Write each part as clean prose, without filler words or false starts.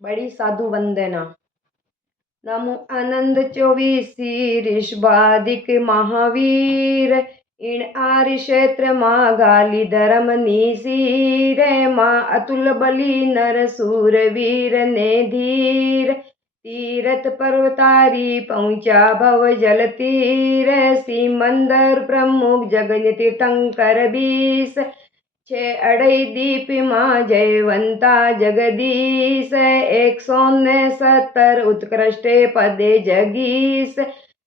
बड़ी साधु वंदना। नमो आनंद चौबीसी ऋषभादिक महावीर इन आर्य क्षेत्र माँ गाली धर्म नीसीर माँ अतुल बलि नर सूर वीर ने धीर तीरथ पर्वतारी पहुँचा भव जल तीर सिमंदर प्रमुख जगन तीर्थंकर बीस छे अड़ई दीप माँ जयवंता जगदीश 169 उत्कृष्ट पदे जगीश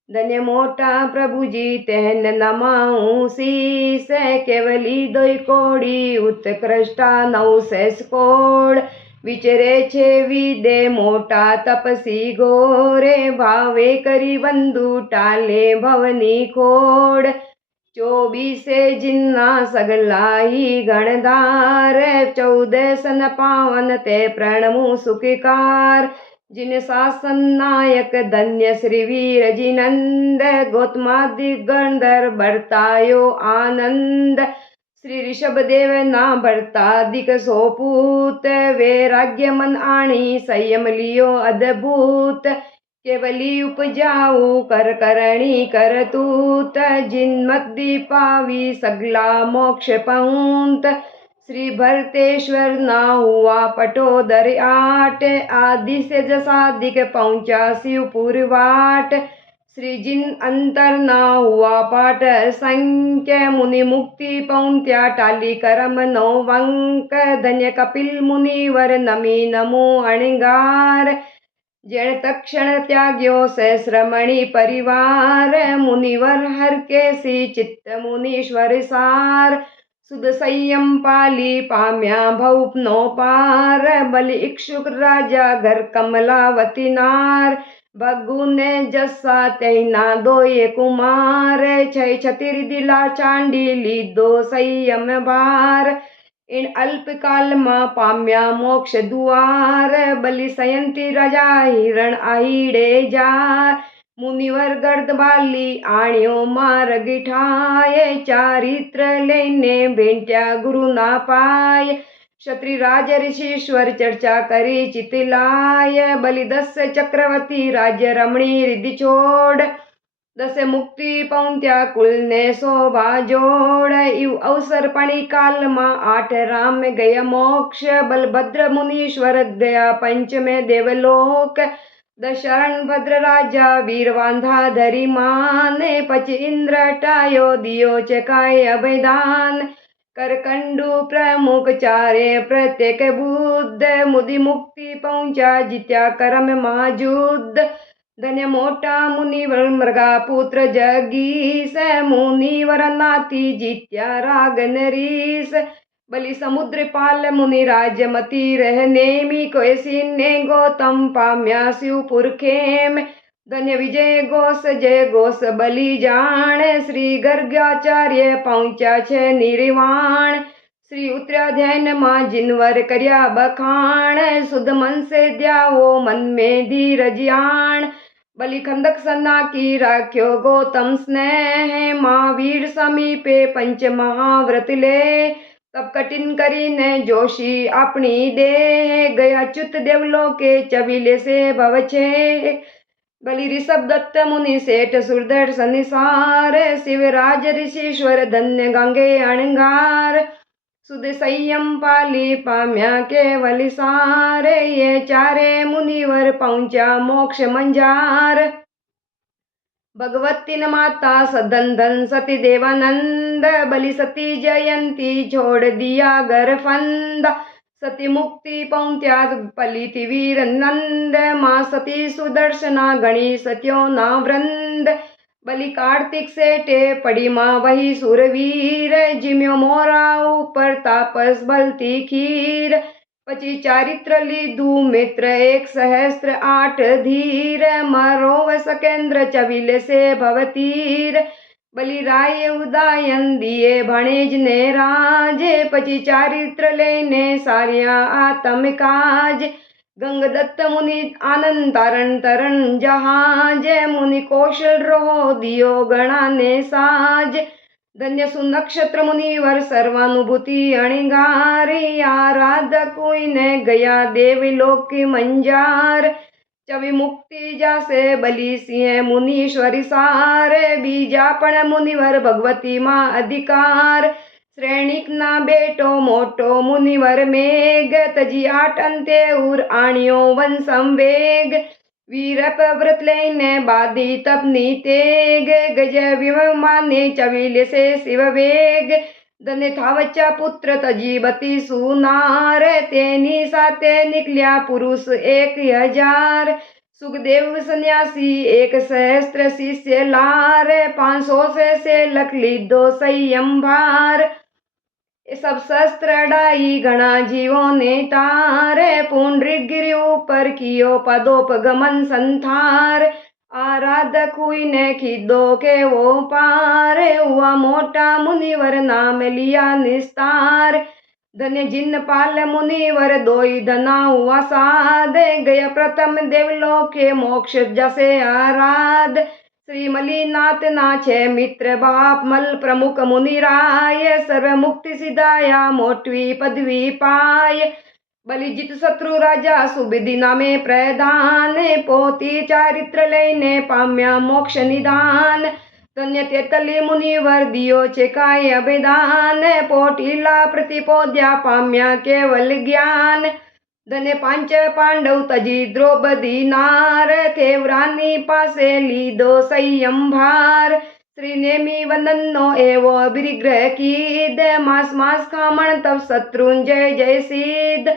धन्य मोटा प्रभु जी तेहन नमाऊं शीस केवली दोई कोड़ी उत्कृष्टा 900 कोड़ विचरे छे विदे मोटा तपसी गोरे भावे करी बंधु टाले भवनी खोड़ 24 जिन्ना सगलाई गणदार 14 सन पावन ते प्रणमु सुखकार जिन शासन नायक धन्य श्री वीर जी नंद गौतमादि गणधर बरतायो आनंद श्री ऋषभ देव ना बरतादिक सोपूत वैराग्य मन आणी संयम लियो अद्भुत केवली उपजाऊ कर करणी करतूत जिनमत दीपावी सगला मोक्ष पहुंत श्री भरतेश्वर ना हुआ पटोदर 8 आदि से जसादिक पहुंचा शिवपुर वाट श्री जिन अंतर ना हुआ पाठ संख्य मुनि मुक्ति पहुंत्या टाली करम 9 वंक धन्य कपिल मुनिवर नमी नमो अणगार जण तक्षण त्याग्यो सहस्रमणि परिवार मुनिवर हर के सी चित्त मुनीश्वर सार सुद संयम पाली पाम्या भव नो पार बलि इक्षुक राजा घर कमलावती नार भगु ने जसा तेना दोये कुमार छय छतिर दिला चांडी लीधो संयम भार इन अल्प काल में पाम्या मोक्ष दुआर बलि सयंती राजा हिरण आईड़े जार मुनिवर गर्द बाली आण्यो मार्ग ठाय चारित्र लेने भेंट्या गुरु ना पाय क्षत्रि राज ऋषिश्वर चर्चा करी चितलाय बलि 10 चक्रवर्ती राज्य रमणी रिद्धि छोड़ 10 मुक्ति पहुंत्या कुल ने शोभा जोड़ इव अवसर पणी काल मा 8 राम गया मोक्ष बलभद्र मुनीश्वर गया पंच में देवलोक दशरण भद्र राजा वीर वांधा धरी माने पच इंद्र टायो दियो चकाय अभयदान करकंडू प्रमुख चारे प्रत्येक बुद्ध मुदि मुक्ति पहुंचा जित्या करम महाजुद्ध धन्य मोटा मुनिवर मृगा पुत्र जगीस मुनिवर नाती जित्या राग नरीस बलि समुद्र पाल मुनि राजमती रहनेमी कोसी ने गौतम पाम्या शिवपुर खेम धन्य विजय घोष जय घोष बलि जान श्री गर्गाचार्य पहुंचा छे निर्वाण श्री उत्तराध्याय माँ जिनवर कर्या बखाण सुध मन से द्यावो मन में धीरज आण बलि खंदक सन्ना की राख्यो गौतम स्नेह महावीर समीपे पंच महाव्रत ले तब कठिन करी ने जोशी अपनी दे गया च्युत देवलोके चविले से भवछे बलि ऋषभ दत्त मुनि सेठ सुरधर सनिसार शिवराज ऋषिश्वर धन्य गंगे अणगार सुध संयम पाली पाम्या केवल सार ये चारे मुनिवर पहुंचा मोक्ष मंजार भगवती न माता सदंदन सती देवानंद बलि सती जयंती छोड़ दिया घर फंदा सती मुक्ति पहुंत्या पलिति वीर नंद माँ सती सुदर्शना गणी सत्यो ना वृंद बलि कार्तिक सेठे पड़ी माँ वही सुरवीर जिम्यो मोरा ऊपर तापस बलती खीर पची चारित्र लीधु मित्र 1 सहस्त्र 8 धीर मरो सकेंद्र चविल से भवतीर बलि राय उदायन दिए भणेज ने राजे पची चारित्र लेने सारिया आत्म काज गंगदत्त मुनि आनंद तारण तरण जहाज मुनि कौशल रहो दियो गणा ने साज धन्य सुनक्षत्र मुनिवर सर्वानुभूती अणिगारी आराधक कोઈને गया देवलोक की मंजार चवि मुक्ति जासे बलि सिंह मुनीश्वरी सारे बीजा पण मुनिवर भगवती माँ अधिकार श्रेणिक ना बेटो मोटो मुनिवर मेघ तजी आठ अंते उर आणियो वन संवेग वीरप व्रत लेने बाधी तपनी तेग गज विमाने चविल से शिव वेग धन्य थावचा पुत्र तजीबती सुनार तेनी साते निकल्या पुरुष 1000 सुखदेव सन्यासी 1 सहस्त्र शिष्य लार 500 से लख लीधो संयंभार सब शस्त्र डाई घना जीवों ने तारे पुंडरीक गिरि ऊपर कियो पदोपगमन संथार आराधक हुई ने खिदो के वो पार हुआ मोटा मुनिवर नाम लिया निस्तार धन्य जिन पाल मुनिवर दोई धना हुआ साध गया प्रथम देवलोक के मोक्ष जसे आराध श्री मलिनाथ नाचे मित्र बाप मल प्रमुख मुनिराय सर्व मुक्ति सिदाया मोटवी पदवी पाय बलिजित शत्रु राजा सुबिधि नामे प्रधान पोती चारित्र लैने पाम्या मोक्ष निदान धन्य तेतली मुनिवर दियो चेकाय अभिदान पोटीला प्रतिपोद्या पाम्या केवल ज्ञान धन्य पांच पांडव तजी द्रौपदी नार थेवरानी पासे लीधो संयंभार श्री नेमी वंदनो एवो अभिग्रह कीद मास मास खामण तब शत्रुंजय जय सिद्ध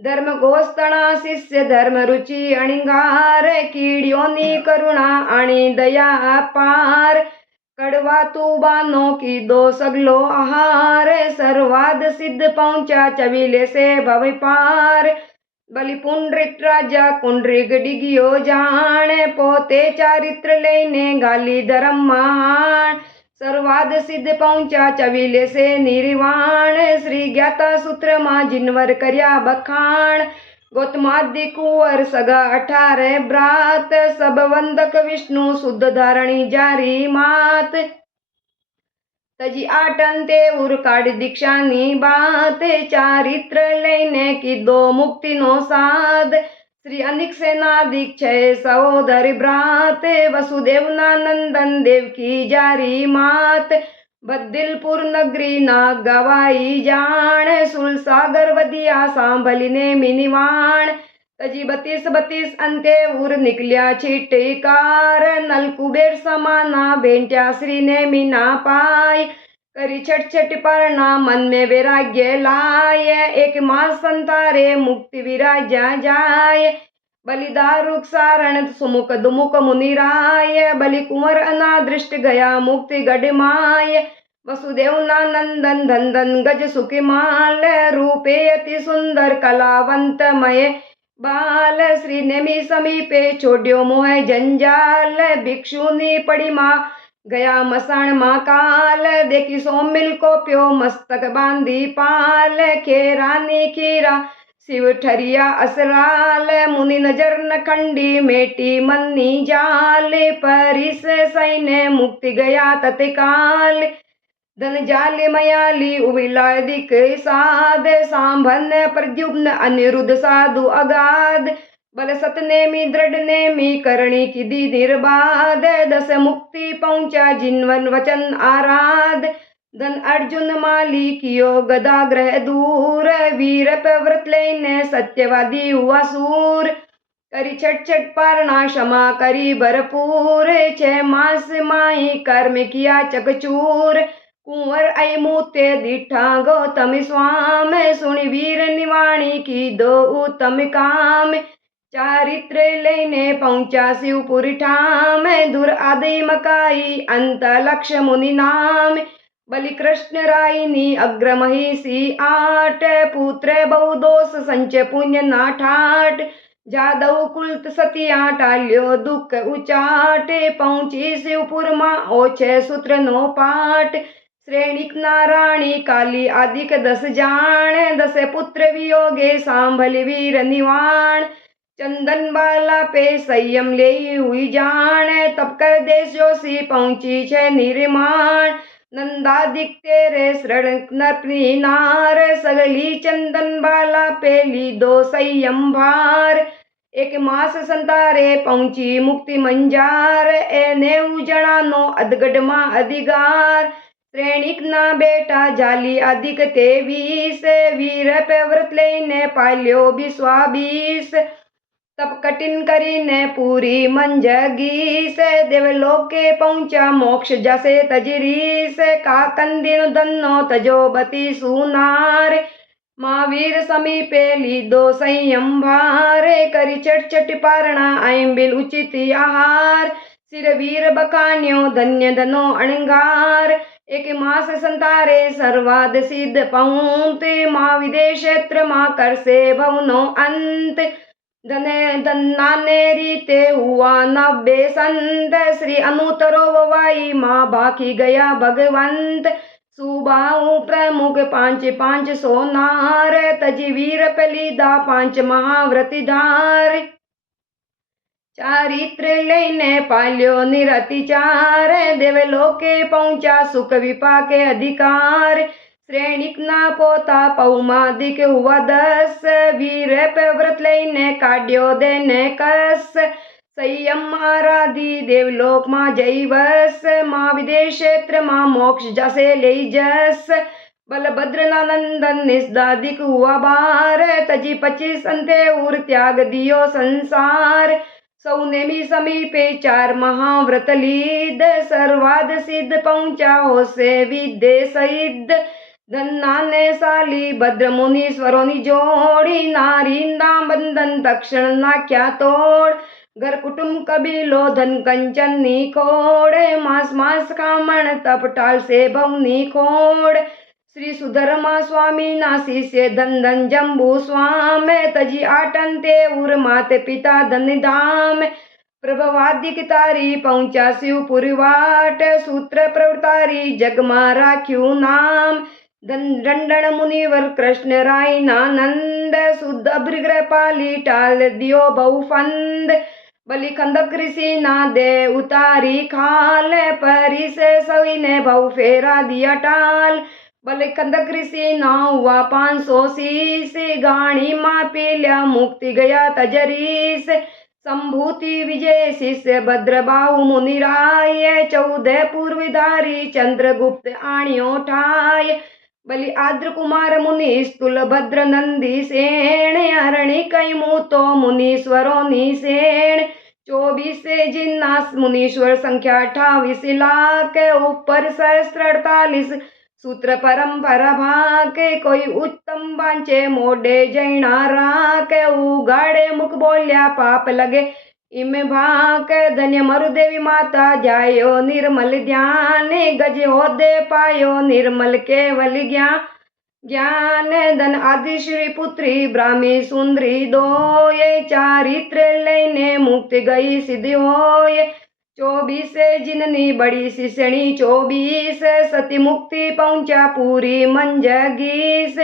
धर्म गोस्तना शिष्य धर्म रुचि अणिगार कीड़ियोनी करुणा आणि दया अपार कड़वा तू बानो की दो सगलो आहार सर्वाद सिद्ध पहुंचा चविले से भव पार बलि पुंडरीक राजा कुंडरीक डिगियो जान पोते चारित्र लेने गाली धर्म महान सर्वाद सिद्ध पहुंचा चविले से निर्वाण श्री ज्ञाता सूत्र माँ जिनवर कर्या बखान गौतमादि कुंवर सगा 18 ब्रात सब वंदक विष्णु शुद्ध धारणी जारी मात तजी आटंते उर काढ दीक्षानी बात चारित्र लेने की दो मुक्ति नो साध श्री अनिक सेनाधिक 6 सहोदर ब्रात वसुदेव नंदन देव की जारी मात बद्दिलपुर नगरी नाग गवाई जान सुरसागर वदिया सांभलिने मिनिवाण तजी 32 अंते उर निकल्या छिटकार नलकुबेर समाना भेंट्या श्री ने मीना पाय करी छट पारणा मन में वैराग्य लाय एक मास संतारे मुक्ति विराजा जाय बलिदारुक सारण सुमुख दुमुख मुनिराय बलि कुंवर अनादृष्ट गया मुक्ति गढ़माय वसुदेव नंदन धन गज सुखी माल रूपे अति सुंदर कलावंतमय बाल श्री नेमी समीपे छोड्यो मोह जंजाल भिक्षुनी पड़ी माँ गया मसाण माँ काल देखी सोमिल को प्यो मस्तक बांधी पाल खेरानी खीरा शिव ठरिया असराल मुनि नजर न खंडी मेटी मन्नी जाल परिस सैन्य मुक्ति गया तत्काल धन जाली मयाली उविलादिक साध सांभन प्रद्युम्न अनिरुद्ध साधु अगाध बल सतनेमी दृढ़ नेमी करणी की दी निर्बाध 10 मुक्ति पहुंचा जिनवन वचन आराध धन अर्जुन माली कियो गदा ग्रह दूर वीर व्रत लेने सत्यवादी हुआ सूर करी छट पारणा क्षमा करी भरपूर 6 मास माही कर्म किया चकचूर कुंवर आई मूते दिठा गौतम स्वाम सुनि वीर निवाणी की दो उत्तम काम चारित्र लेने पहुंचा शिवपुरी ठाम दूर आदि मकाई अंत लक्ष्य मुनि नाम बलि कृष्ण रायनी अग्र महिषी 8 पुत्र बहुदोष संचय पुण्य नाठाट जादव कुलत सतिया टाल्यो दुख उचाटे पहुंची शिवपुर माँ ओछे सूत्र नो पाठ श्रेणिक नारायणी काली आदिक 10 जान 10 पुत्र वियोगे सांभल वीर निवाण चंदन बाला पे संयम ले हुई जान तब कर देश जोशी पहुंची छे निर्माण नंदादिक तेरे शरण नरपनी नार, सगली चंदन बाला पेली दो संयम भार। एक मास संतारे पहुंची मुक्ति मंजार, एने उजड़ा नो अदगड मा अधिकार। श्रेणिक ना बेटा जाली अधिक 23, वीर पे व्रत लेने पाल्यो 20 तब कठिन करीने पूरी मंजगी से, देवलोक के पहुंचा मोक्ष जसे तजरी से। का कंदिन दन्नो तजोबती सुनार, महावीर समीपे लीधो संयम भार। करी चट पारणा आंबिल उचित आहार, सिर वीर बखान्यो धन्य धनो अणगार। एक मास संतारे सर्वाद सिद्ध पहुंत, महाविदेश क्षेत्र मा करसे भवनो अंत। धन्नाने रीते हुआ 90 संत, श्री अनुतरो ववाई माँ बाकी गया भगवंत। सुबाहु प्रमुख 5 सोनार, तजी वीर पलीदा 5 महाव्रतिधार। चारित्र लेने पाल्यो निरतिचार, देवलोके पहुंचा सुख विपाके अधिकार। श्रेणिक ना पोता पौमादिक हुआ 10, वीर पे व्रत लेने काड्यो देने कस। संयम आराधी देवलोक मा जैवस, माँ विदेश क्षेत्र मा मोक्ष जसे ले जस। बलभद्र नानंदन निस्दादिक हुआ बार, तजी 25 अंते उर त्याग दियो संसार। सौनेमी समीपे 4 महाव्रत लीद, सर्वाद सिद्ध पहुंचा हो से विद्य सिद्ध। धन्नाने साली भद्र मुनीश्वरोनी जोड़ी, नारिंदा बंधन तक्षण नाख्या तोड़। घर कुटुंब कबीलो धन कंचन नी खोड़, मास कामण तप टाल से भवनी खोड़। श्री सुधर्मा स्वामी ना शिष्य धन जम्बू स्वाम, तजी आटनते उर माते पिता धन धाम। प्रभवादिक तारी पहुंचा शिवपुरी वाट, सूत्र प्रवतारी जगमा राख्यू नाम। दंडन मुनिवर कृष्ण राय नानंद, शुद्ध अभ्रग्र पाली टाल दियो बहुफंद। बलि खंदक ऋषि ना दे उतारी खाल, परी से सवी ने बहु फेरा दिया टाल। बलि खंदक ऋषि ना हुआ 500 शीश, गाणी माँ पील्या मुक्ति गया तजरीस। संभूति विजय शिष्य भद्रबाहु मुनि राय, 14 पूर्वधारी चंद्रगुप्त आणियो ठाय। बलि आद्र कुमार मुनि स्थूल भद्र नंदी सेण, हरणी कई मुतो मुनीश्वरो निसेण। 24 जिन्नास मुनीश्वर संख्या 28 लाख, ऊपर सहस्त्र 48 सूत्र परंपरा भाग। कोई उत्तम बांचे मोडे जैना राख, उगाड़े मुख बोलिया पाप लगे इम भाक। धन्य मरुदेवी माता जायो निर्मल ध्यान, गज होदे पायो निर्मल केवल ज्ञान। धन आदि श्री पुत्री ब्राह्मी सुंदरी दोय, चारित्र लेने मुक्त गई सिद्धि होय। 24 जिननी बड़ी शिष्यणी 24, सती मुक्ति पहुंचा पूरी मंजगीस।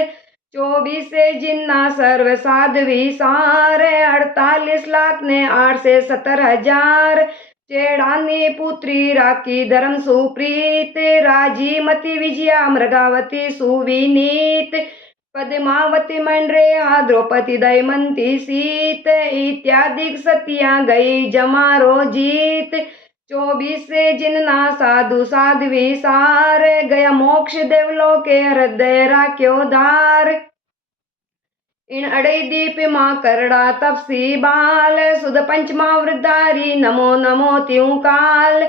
24 जिन्ना सर्व साध्वी सार, 48 लाख ने 8 से 70,000। चेड़ानी पुत्री राखी धर्म सुप्रीत, राजी मति विजया मृगावती सुविनीत। पद्मावती मंड्रेया द्रौपदी दमयंती सीत, इत्यादि सतिया गई जमारो जीत। 24 जिन्ना साधु साध्वी सार, गया मोक्ष देवलोके हृदय राख्यो धार। इन अड़ई दीप माँ करड़ा तपसी बाल, सुध पंचमा वृद्धारी नमो नमो त्यों काल।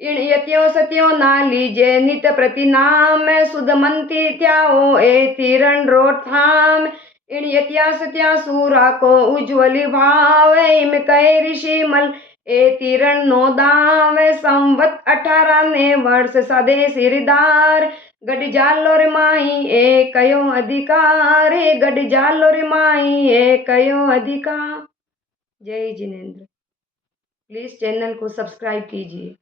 इन यतियों सतियों ना लीजे नित प्रति नाम, सुध मंती त्याओ ए तीरण रोट थाम। इन यतिया सतिया सूरा को उज्ज्वली भाव, इम कहे ऋषि मल ए तीरण नो दाव। संवत 18 ने वर्ष सदे सिरदार, गड जालो रे माही ए कयो अधिकार, गड जालो रे माही ए कयो अधिकार। जय जिनेंद्र। प्लीज चैनल को सब्सक्राइब कीजिए।